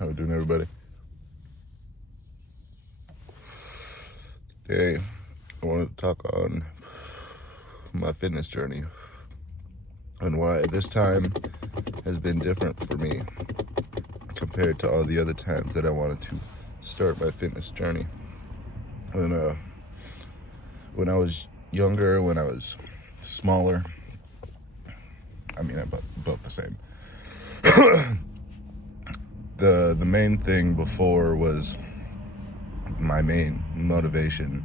How we doing, everybody? Today, I wanted to talk on my fitness journey and why this time has been different for me compared to all the other times that I wanted to start my fitness journey. And when I was younger, when I was smaller, about the same. The main thing before was my main motivation.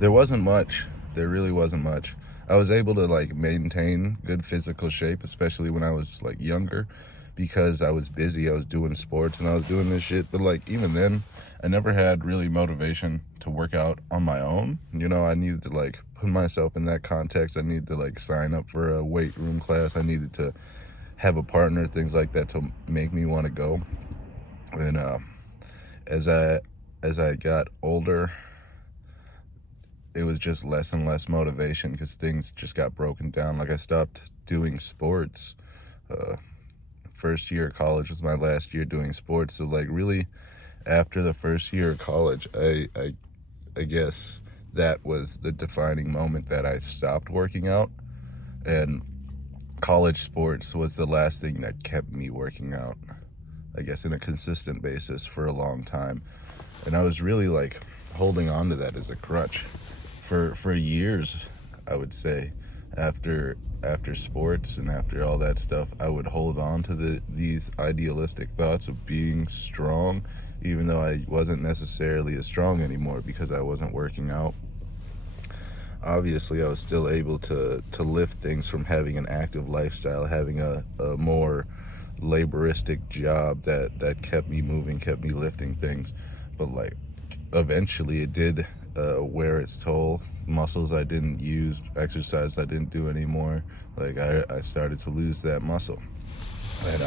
There really wasn't much. I was able to maintain good physical shape, especially when I was younger, because I was busy. I was doing sports and I was doing this shit. But even then, I never had really motivation to work out on my own. I needed to put myself in that context. I needed to sign up for a weight room class. I needed to have a partner, things like that, to make me want to go. And as I got older, it was just less and less motivation because things just got broken down. I stopped doing sports. First year of college was my last year doing sports. So really, after the first year of college, I guess that was the defining moment that I stopped working out. And college sports was the last thing that kept me working out, I guess, in a consistent basis for a long time. And I was really holding on to that as a crutch for years. I would say after sports and after all that stuff, I would hold on to these idealistic thoughts of being strong, even though I wasn't necessarily as strong anymore because I wasn't working out. Obviously, I was still able to lift things from having an active lifestyle, having a more laboristic job that kept me moving, kept me lifting things. But eventually it did wear its toll. Muscles I didn't use, exercise I didn't do anymore. I started to lose that muscle. And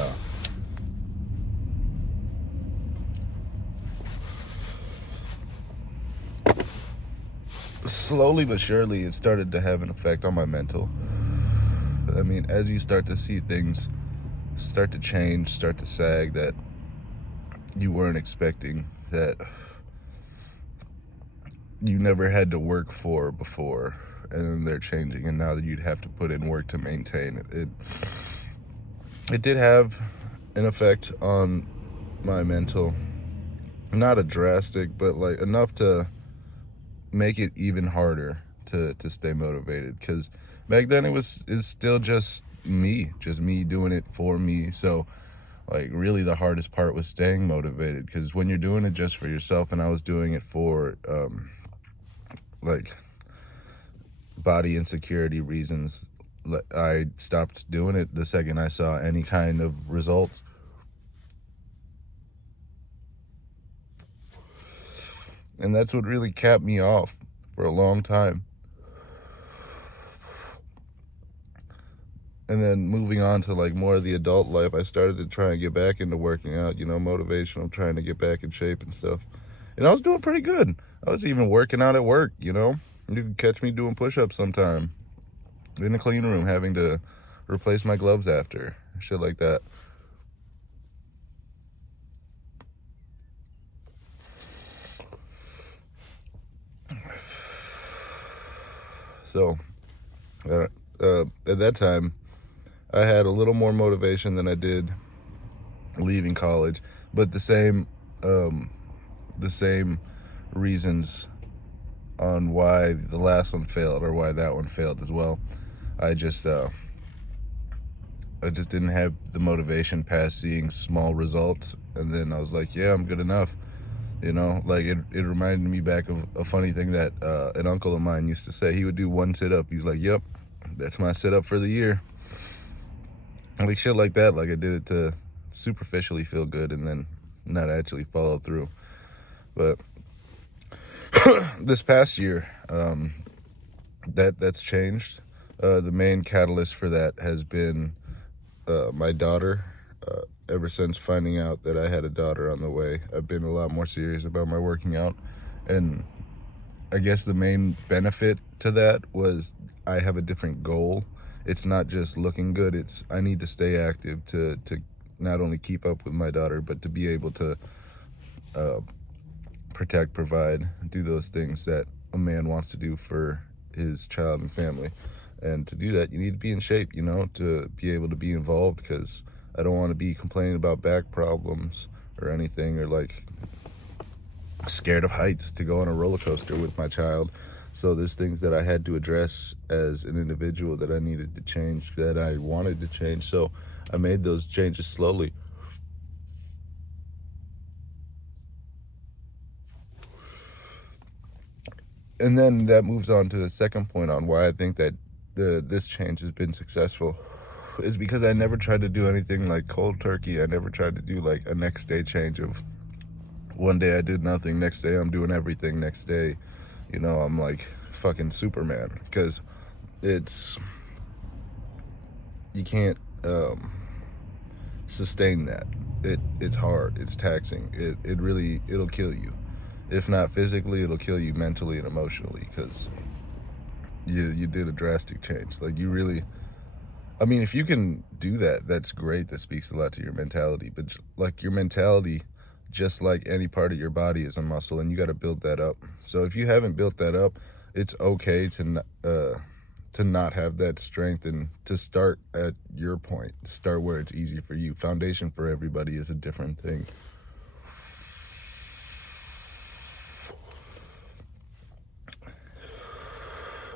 slowly but surely it started to have an effect on my mental. I mean, as you start to see things start to change, start to sag that you weren't expecting, that you never had to work for before, and then they're changing, and now that you'd have to put in work to maintain it. It did have an effect on my mental. Not a drastic, but enough to make it even harder to stay motivated, because back then it's still just me doing it for me. So really the hardest part was staying motivated, because when you're doing it just for yourself, and I was doing it for body insecurity reasons, I stopped doing it the second I saw any kind of results. And that's what really capped me off for a long time. And then moving on to more of the adult life, I started to try and get back into working out, motivational, trying to get back in shape and stuff. And I was doing pretty good. I was even working out at work, You could catch me doing push-ups sometime in the clean room, having to replace my gloves after, shit like that. So at that time, I had a little more motivation than I did leaving college, but the same reasons on why the last one failed, or why that one failed as well. I just didn't have the motivation past seeing small results, and then I was like, yeah, I'm good enough. It reminded me back of a funny thing that an uncle of mine used to say. He would do one sit-up. He's like, yep, that's my sit-up for the year. Shit like that. I did it to superficially feel good and then not actually follow through. But this past year, that's changed. The main catalyst for that has been my daughter. Ever since finding out that I had a daughter on the way, I've been a lot more serious about my working out. And I guess the main benefit to that was I have a different goal. It's not just looking good. It's I need to stay active to not only keep up with my daughter, but to be able to protect, provide, do those things that a man wants to do for his child and family. And to do that, you need to be in shape, you know, to be able to be involved, because I don't want to be complaining about back problems or anything, or like scared of heights to go on a roller coaster with my child. So there's things that I had to address as an individual that I needed to change, that I wanted to change. So I made those changes slowly. And then that moves on to the second point on why I think that this change has been successful, is because I never tried to do anything like cold turkey. I never tried to do like a next day change of one day I did nothing, next day I'm doing everything, next day, you know, I'm like fucking Superman. Because you can't sustain that. It's hard, it's taxing, it'll kill you. If not physically, it'll kill you mentally and emotionally, because you did a drastic change. Like, you really, I mean, if you can do that, that's great. That speaks a lot to your mentality. But like, your mentality, just like any part of your body, is a muscle, and you got to build that up. So if you haven't built that up, it's okay to not have that strength, and to start at your point, start where it's easy for you. Foundation for everybody is a different thing.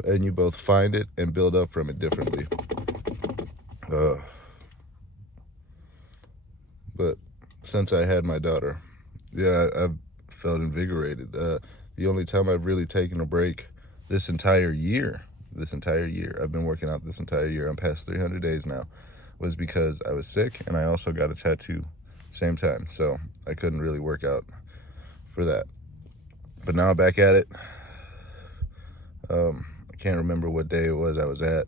And you both find it and build up from it differently. But since I had my daughter, yeah, I've felt invigorated. The only time I've really taken a break this entire year, I've been working out this entire year, I'm past 300 days now, was because I was sick, and I also got a tattoo same time. So I couldn't really work out for that. But now I'm back at it. I can't remember what day it was I was at,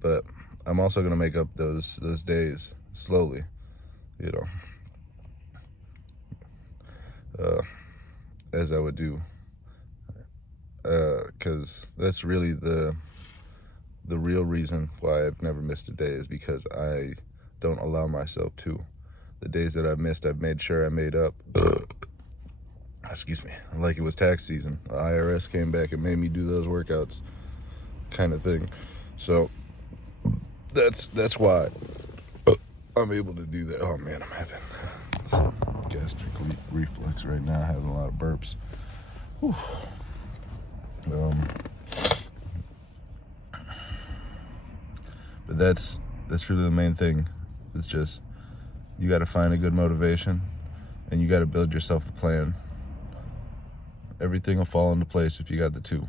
but I'm also going to make up those days slowly, you know, as I would do, because that's really the real reason why I've never missed a day, is because I don't allow myself to. The days that I've missed, I've made sure I made up. Excuse me. Like it was tax season. The IRS came back and made me do those workouts, kind of thing. So that's why I'm able to do that. Oh man, I'm having some gastric reflux right now. Having a lot of burps. Whew. But that's really the main thing. It's just, you got to find a good motivation, and you got to build yourself a plan. Everything will fall into place if you got the two.